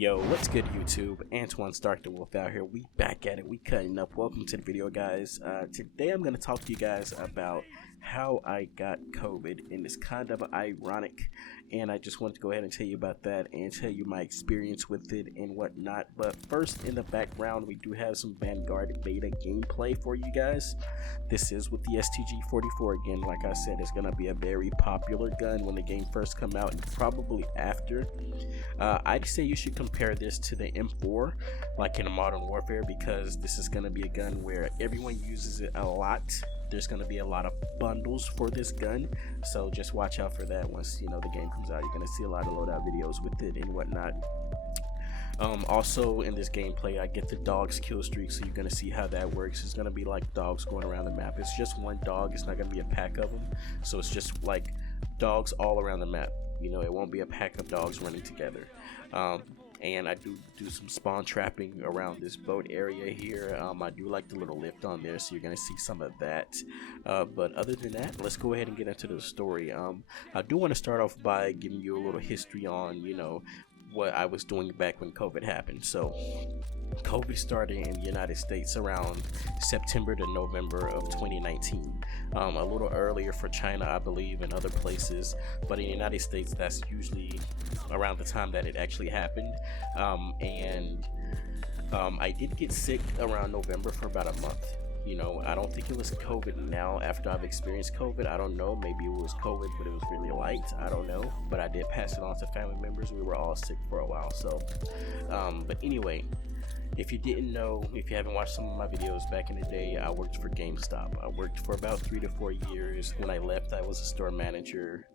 Yo, what's good YouTube? antwonStark the Wolf out here. We back at it. We cutting up. Welcome to the video, guys. Today I'm going to talk to you guys about how I got COVID, and it's kind of ironic, and I just wanted to go ahead and tell you about that and tell you my experience with it and whatnot. But first, in the background, we do have some Vanguard beta gameplay for you guys. This is with the STG44 again. Like I said, it's going to be a very popular gun when the game first come out and probably after. I'd say you should compare this to the M4, like in a Modern Warfare, because this is going to be a gun where everyone uses it a lot. There's going to be a lot of bundles for this gun, so just watch out for that. Once the game comes out, you're going to see a lot of loadout videos with it and whatnot. Also in this gameplay, I get the dogs Killstreak, so you're going to see how that works. It's going to be like dogs going around the map. It's just one dog. It's not going to be a pack of them, so it's just like dogs all around the map. It won't be a pack of dogs running together. And I do some spawn trapping around this boat area here. I do like the little lift on there, so you're gonna see some of that. But other than that, let's go ahead and get into the story. I do want to start off by giving you a little history on what I was doing back when COVID happened. So COVID started in the United States around September to November of 2019. A little earlier for China, I believe, and other places, but in the United States, that's usually around the time that it actually happened. I did get sick around November for about a month. I don't think it was COVID now after I've experienced COVID. I don't know. Maybe it was COVID, but it was really light. I don't know. But I did pass it on to family members. We were all sick for a while. So, but anyway, if you didn't know, if you haven't watched some of my videos back in the day, I worked for GameStop. I worked for about 3 to 4 years. When I left, I was a store manager.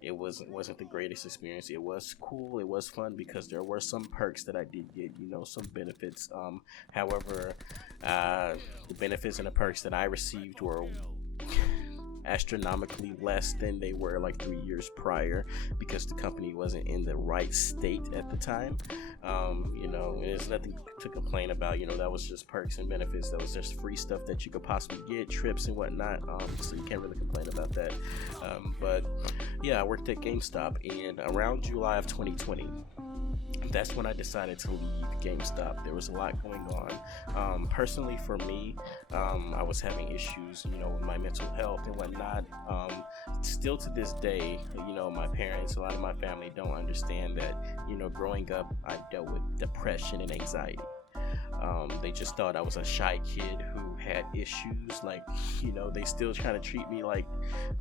It wasn't the greatest experience. It was cool. It was fun because there were some perks that I did get, some benefits. However, the benefits and the perks that I received were astronomically less than they were like 3 years prior, because the company wasn't in the right state at the time. There's nothing to complain about. That was just perks and benefits. That was just free stuff that you could possibly get, trips and whatnot. So you can't really complain about that. But yeah, I worked at GameStop, and around July of 2020, that's when I decided to leave GameStop. There was a lot going on. Personally, for me, I was having issues, with my mental health and whatnot. Still to this day, my parents, a lot of my family don't understand that, growing up, I dealt with depression and anxiety. They just thought I was a shy kid who had issues. Like, they still trying to treat me like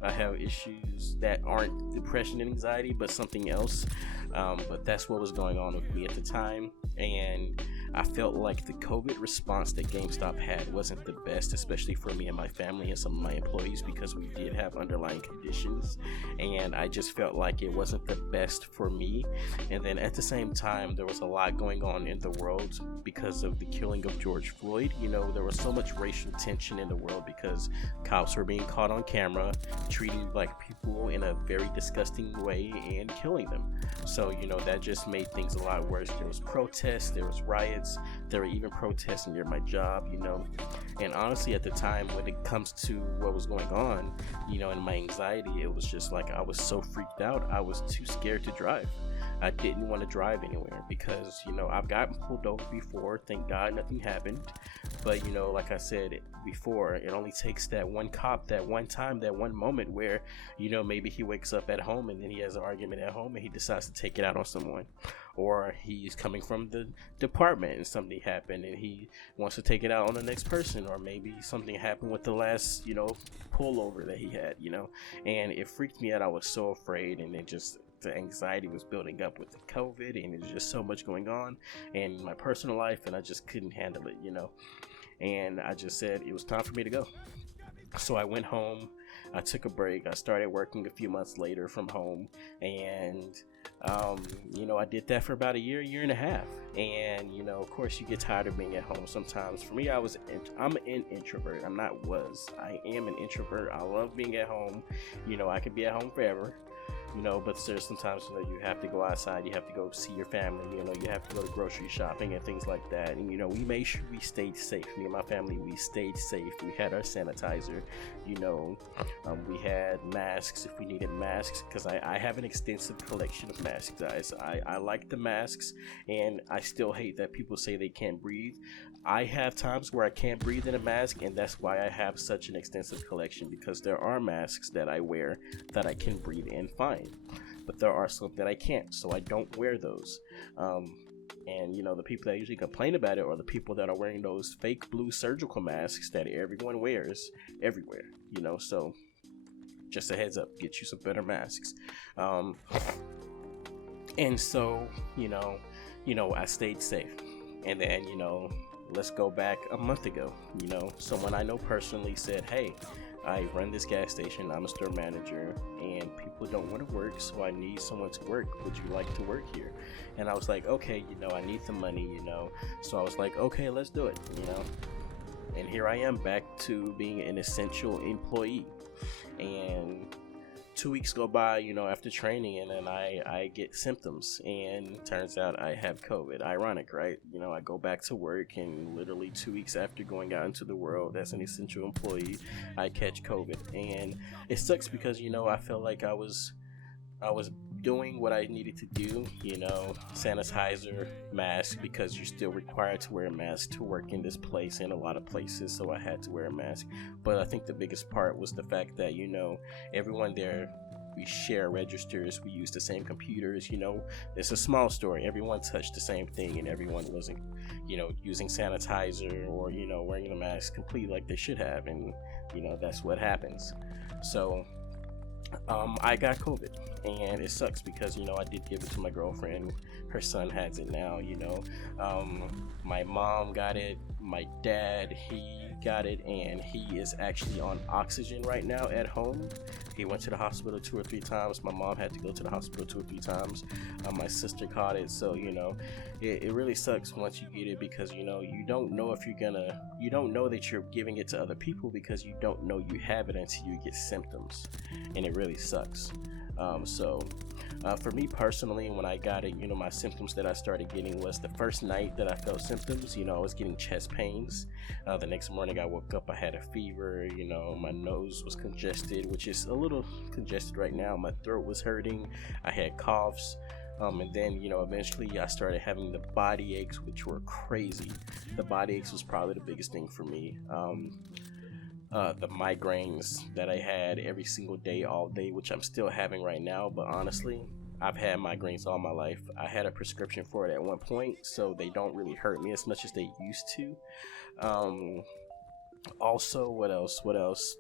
I have issues that aren't depression and anxiety, but something else. But that's what was going on with me at the time. And I felt like the COVID response that GameStop had wasn't the best, especially for me and my family and some of my employees, because we did have underlying conditions. And I just felt like it wasn't the best for me. And then at the same time, there was a lot going on in the world because of the killing of George Floyd. There was so much racial tension in the world because cops were being caught on camera treating black people in a very disgusting way and killing them. So that just made things a lot worse. There was protests, there was riots, there were even protests near my job. And honestly, at the time, when it comes to what was going on, and my anxiety, it was just like I was so freaked out. I was too scared to drive. I didn't want to drive anywhere because, I've gotten pulled over before. Thank God nothing happened. But, like I said before, it only takes that one cop, that one time, that one moment where, maybe he wakes up at home and then he has an argument at home and he decides to take it out on someone. Or he's coming from the department and something happened and he wants to take it out on the next person. Or maybe something happened with the last, pullover that he had, and it freaked me out. I was so afraid, and the anxiety was building up with the COVID, and there's just so much going on in my personal life, and I just couldn't handle it, and I just said it was time for me to go. So I went home, I took a break, I started working a few months later from home, and I did that for about a year and a half. And of course you get tired of being at home sometimes. For me, I'm an introvert. I am an introvert. I love being at home. I could be at home forever. but there's sometimes, you have to go outside, you have to go see your family, you have to go to grocery shopping and things like that. And, we made sure we stayed safe. Me and my family, we stayed safe. We had our sanitizer, we had masks if we needed masks, because I have an extensive collection of masks, guys. I like the masks, and I still hate that people say they can't breathe. I have times where I can't breathe in a mask, and that's why I have such an extensive collection, because there are masks that I wear that I can breathe in fine, but there are some that I can't, so I don't wear those. And the people that usually complain about it are the people that are wearing those fake blue surgical masks that everyone wears everywhere, so just a heads up, get you some better masks. And so I stayed safe. And then let's go back a month ago. Someone I know personally said, hey, I run this gas station, I'm a store manager, and people don't want to work, so I need someone to work. Would you like to work here? And I was like, okay, I need the money, so I was like, okay, let's do it, and here I am back to being an essential employee. And 2 weeks go by, after training, and then I get symptoms, and turns out I have COVID. Ironic, right? I go back to work, and literally 2 weeks after going out into the world as an essential employee, I catch COVID. And it sucks because, I felt like I was doing what I needed to do, sanitizer, mask, because you're still required to wear a mask to work in this place and a lot of places, so I had to wear a mask. But I think the biggest part was the fact that, everyone there, we share registers, we use the same computers, it's a small store, everyone touched the same thing, and everyone wasn't, using sanitizer or, wearing the mask completely like they should have, and, that's what happens. So, I got COVID, and it sucks because, I did give it to my girlfriend. Her son has it now, my mom got it, my dad, he got it, and he is actually on oxygen right now at home. He went to the hospital 2 or 3 times. My mom had to go to the hospital 2 or 3 times. My sister caught it, so it really sucks once you get it, because you don't know if you don't know that you're giving it to other people, because you don't know you have it until you get symptoms, and it really sucks. For me personally, when I got it, my symptoms that I started getting was the first night that I felt symptoms, I was getting chest pains. The next morning I woke up, I had a fever, my nose was congested, which is a little congested right now. My throat was hurting. I had coughs. And then, eventually I started having the body aches, which were crazy. The body aches was probably the biggest thing for me. The migraines that I had every single day, all day, which I'm still having right now, but honestly, I've had migraines all my life. I had a prescription for it at one point, so they don't really hurt me as much as they used to. Also, what else?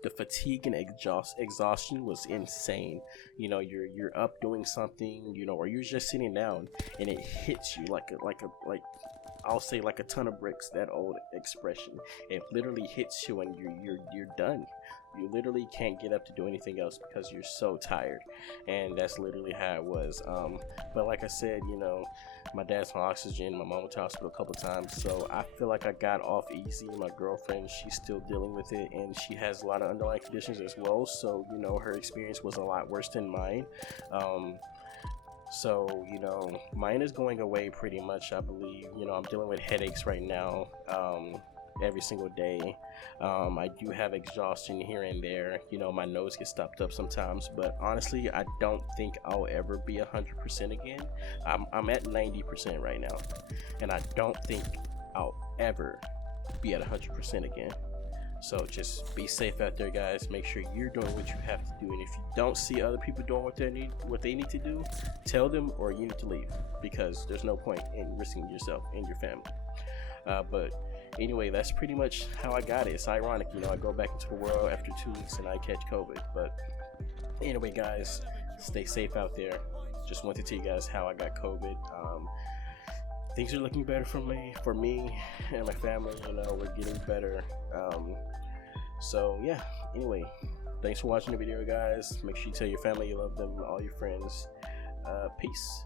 The fatigue and exhaustion was insane. You're up doing something, or you're just sitting down, and it hits you like I'll say like a ton of bricks, that old expression. It literally hits you and you're done. You literally can't get up to do anything else because you're so tired. And that's literally how it was. But like I said, my dad's on oxygen, my mom went to hospital a couple times, so I feel like I got off easy. My girlfriend, she's still dealing with it, and she has a lot of underlying conditions as well, so her experience was a lot worse than mine. So, mine is going away pretty much, I believe. I'm dealing with headaches right now, every single day. I do have exhaustion here and there. My nose gets stopped up sometimes, but honestly, I don't think I'll ever be 100% again. I'm at 90% right now, and I don't think I'll ever be at 100% again. So just be safe out there, guys. Make sure you're doing what you have to do, and if you don't see other people doing what they need to do, tell them, or you need to leave, because there's no point in risking yourself and your family. But anyway, that's pretty much how I got it. It's ironic, I go back into the world after 2 weeks and I catch COVID. But anyway, guys, stay safe out there. Just wanted to tell you guys how I got COVID. Things are looking better for me and my family. We're getting better. So yeah, anyway, thanks for watching the video, guys. Make sure you tell your family you love them, all your friends. Peace.